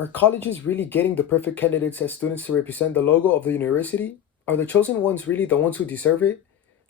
Are colleges really getting the perfect candidates as students to represent the logo of the university? Are the chosen ones really the ones who deserve it?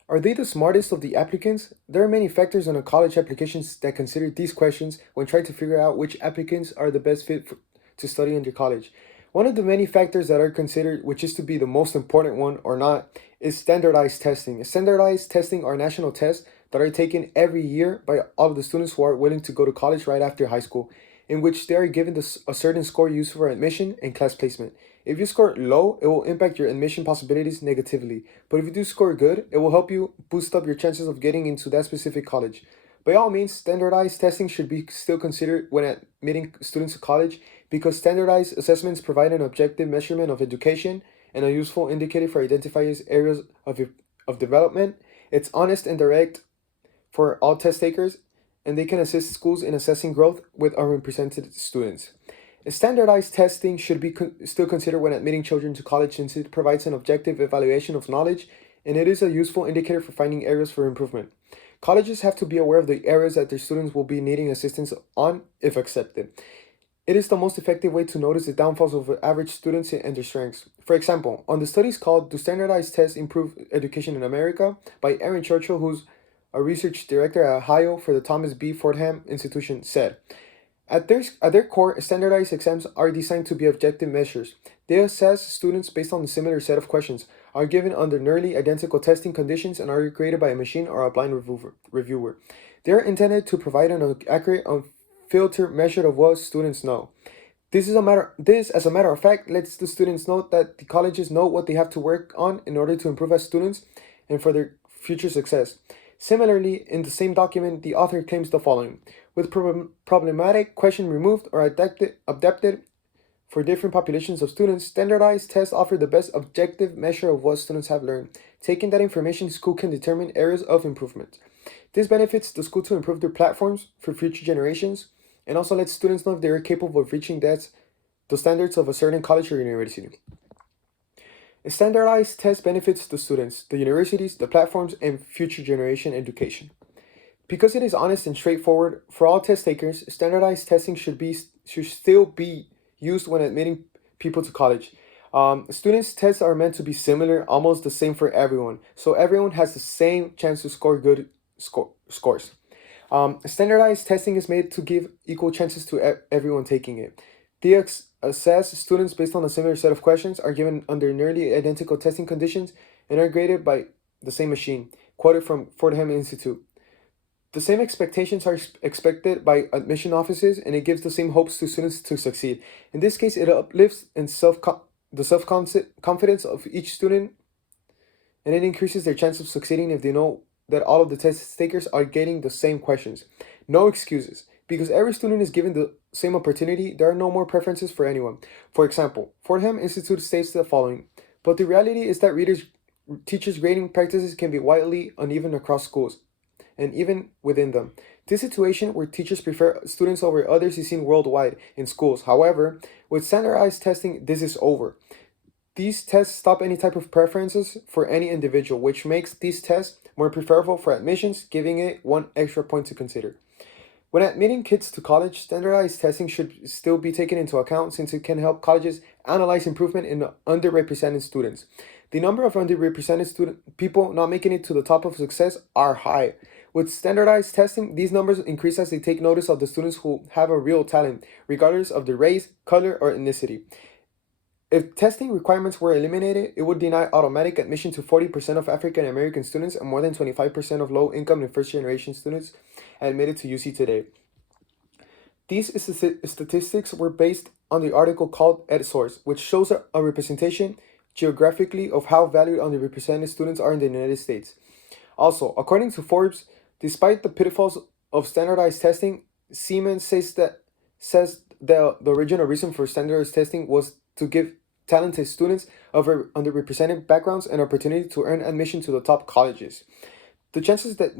Are they the smartest of the applicants? There are many factors on a college applications that consider these questions when trying to figure out which applicants are the best to study in your college. One of the many factors that are considered, which is to be the most important one or not, is standardized testing. Standardized testing are national tests that are taken every year by all of the students who are willing to go to college right after high school, in which they are given a certain score used for admission and class placement. If you score low, it will impact your admission possibilities negatively. But if you do score good, it will help you boost up your chances of getting into that specific college. By all means, standardized testing should be still considered when admitting students to college because standardized assessments provide an objective measurement of education and a useful indicator for identifying areas of development. It's honest and direct for all test takers, and they can assist schools in assessing growth with unrepresented students. Standardized testing should be still considered when admitting children to college since it provides an objective evaluation of knowledge and it is a useful indicator for finding areas for improvement. Colleges have to be aware of the areas that their students will be needing assistance on if accepted. It is the most effective way to notice the downfalls of average students and their strengths. For example, on the studies called Do Standardized Tests Improve Education in America by Aaron Churchill, who's a research director at Ohio for the Thomas B. Fordham Institution, said, at their core, standardized exams are designed to be objective measures. They assess students based on a similar set of questions, are given under nearly identical testing conditions, and are created by a machine or a blind reviewer. They are intended to provide an accurate, unfiltered measure of what students know. This, as a matter of fact, lets the students know that the colleges know what they have to work on in order to improve as students and for their future success. Similarly, in the same document, the author claims the following: with problematic question removed or adapted for different populations of students, standardized tests offer the best objective measure of what students have learned. Taking that information, school can determine areas of improvement. This benefits the school to improve their platforms for future generations and also lets students know if they are capable of reaching the standards of a certain college or university. A standardized test benefits the students, the universities, the platforms, and future generation education. Because it is honest and straightforward for all test takers, standardized testing should still be used when admitting people to college. Students' tests are meant to be similar, almost the same for everyone, so everyone has the same chance to score good scores. Standardized testing is made to give equal chances to everyone taking it. They assess students based on a similar set of questions, are given under nearly identical testing conditions, and are graded by the same machine, quoted from Fordham Institute. The same expectations are expected by admission offices, and it gives the same hopes to students to succeed. In this case, it uplifts the self-confidence of each student, and it increases their chance of succeeding if they know that all of the test takers are getting the same questions. No excuses. Because every student is given the same opportunity, there are no more preferences for anyone. For example, Fordham Institute states the following: but the reality is that teachers' grading practices can be widely uneven across schools and even within them. This situation where teachers prefer students over others is seen worldwide in schools. However, with standardized testing, this is over. These tests stop any type of preferences for any individual, which makes these tests more preferable for admissions, giving it one extra point to consider. When admitting kids to college, standardized testing should still be taken into account since it can help colleges analyze improvement in underrepresented students. The number of underrepresented people not making it to the top of success are high. With standardized testing, these numbers increase as they take notice of the students who have a real talent, regardless of their race, color, or ethnicity. If testing requirements were eliminated, it would deny automatic admission to 40% of African American students and more than 25% of low income and first generation students admitted to UC today. These statistics were based on the article called EdSource, which shows a representation geographically of how valued underrepresented students are in the United States. Also, according to Forbes, despite the pitfalls of standardized testing, Siemens says the original reason for standardized testing was to give talented students of underrepresented backgrounds an opportunity to earn admission to the top colleges. The chances that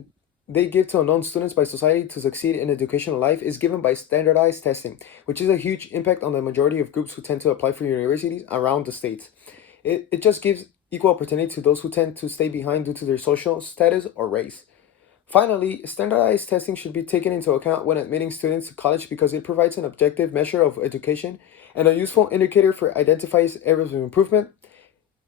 they give to unknown students by society to succeed in educational life is given by standardized testing, which is a huge impact on the majority of groups who tend to apply for universities around the states. It just gives equal opportunity to those who tend to stay behind due to their social status or race. Finally, standardized testing should be taken into account when admitting students to college because it provides an objective measure of education and a useful indicator for identifies areas of improvement.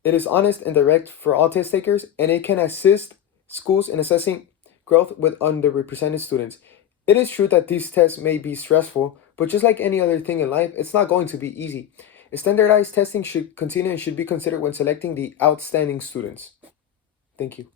It is honest and direct for all test takers, and it can assist schools in assessing growth with underrepresented students. It is true that these tests may be stressful, but just like any other thing in life, it's not going to be easy. Standardized testing should continue and should be considered when selecting the outstanding students. Thank you.